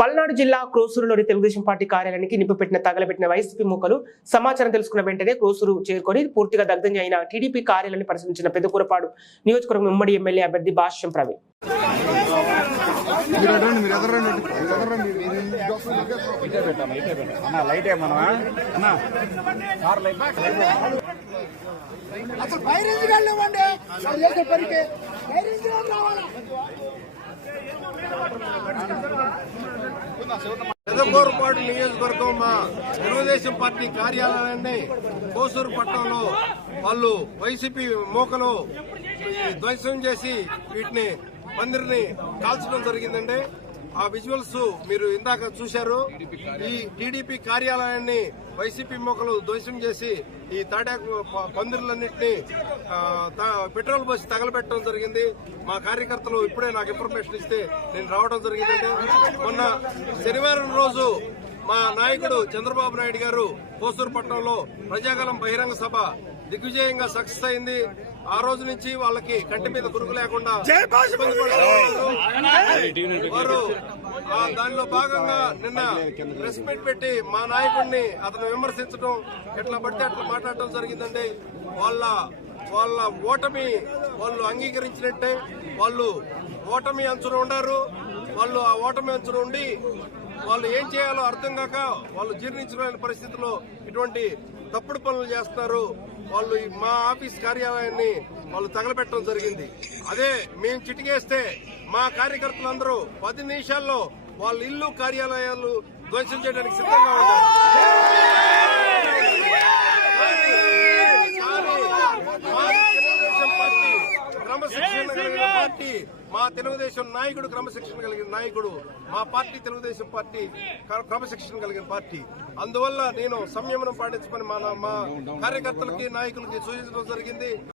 పల్నాడు జిల్లా క్రోసూరులోని తెలుగుదేశం పార్టీ కార్యాలయానికి నిప్పుపెట్టిన తగలబెట్టిన వైసీపీ మూకలు సమాచారం తెలుసుకున్న వెంటనే క్రోసూరు చేరుకొని పూర్తిగా దగ్ధం అయిన టీడీపీ కార్యాలయాన్ని పరిశీలించిన పెద్దకూరపాడు నియోజకవర్గం ఉమ్మడి ఎమ్మెల్యే అభ్యర్థి భాష్యం ప్రవీణ్. పెదకూరపాడు నియోజకవర్గం మా తెలుగుదేశం పార్టీ కార్యాలయాన్ని కోసూరు పట్టణంలో వాళ్ళు వైసీపీ మూకలు ధ్వంసం చేసి వీటిని పందిరిని కాల్చడం జరిగిందండి. ఆ విజువల్స్ మీరు ఇందాక చూశారు. ఈ టీడీపీ కార్యాలయాన్ని వైసీపీ మూకలు ధ్వంసం చేసి ఈ తాటాకు పందిరులన్నింటినీ పెట్రోల్ పోసి తగలబెట్టడం జరిగింది. మా కార్యకర్తలు ఇప్పుడే నాకు ఇన్ఫర్మేషన్ ఇస్తే నేను రావడం జరిగిందంటే, మొన్న శనివారం రోజు మా నాయకుడు చంద్రబాబు నాయుడు గారు కోసూరు పట్టణంలో ప్రజాగలం బహిరంగ సభ దిగ్విజయంగా సక్సెస్ అయింది. ఆ రోజు నుంచి వాళ్ళకి కంటి మీద గురుగు లేకుండా వారు దానిలో భాగంగా నిన్న ప్రెస్ మీట్ పెట్టి మా నాయకుడిని అతను విమర్శించడం, ఎట్లా పడితే అట్లా మాట్లాడటం జరిగిందండి. వాళ్ళ ఓటమి వాళ్ళు అంగీకరించినట్టే. వాళ్ళు ఓటమి అంచున ఉండారు. వాళ్ళు ఆ ఓటమి అంచున ఉండి వాళ్ళు ఏం చేయాలో అర్థం కాక వాళ్ళు జీర్ణించలేని పరిస్థితిలో ఇటువంటి తప్పుడు పనులు చేస్తున్నారు. వాళ్ళు మా ఆఫీస్ కార్యాలయాన్ని వాళ్ళు తగలబెట్టడం జరిగింది. అదే మేము చిటికేస్తే మా కార్యకర్తలందరూ 10 నిమిషాల్లో వాళ్ళ ఇల్లు కార్యాలయాలు ధ్వంసం చేయడానికి సిద్ధంగా ఉన్నారు. క్రమశిక్షణ కలిగిన పార్టీ, మా తెలుగుదేశం నాయకుడు క్రమశిక్షణ కలిగిన నాయకుడు, మా పార్టీ తెలుగుదేశం పార్టీ క్రమశిక్షణ కలిగిన పార్టీ. అందువల్ల నేను సంయమనం పాటించమని మా కార్యకర్తలకి నాయకులకి సూచించడం జరిగింది.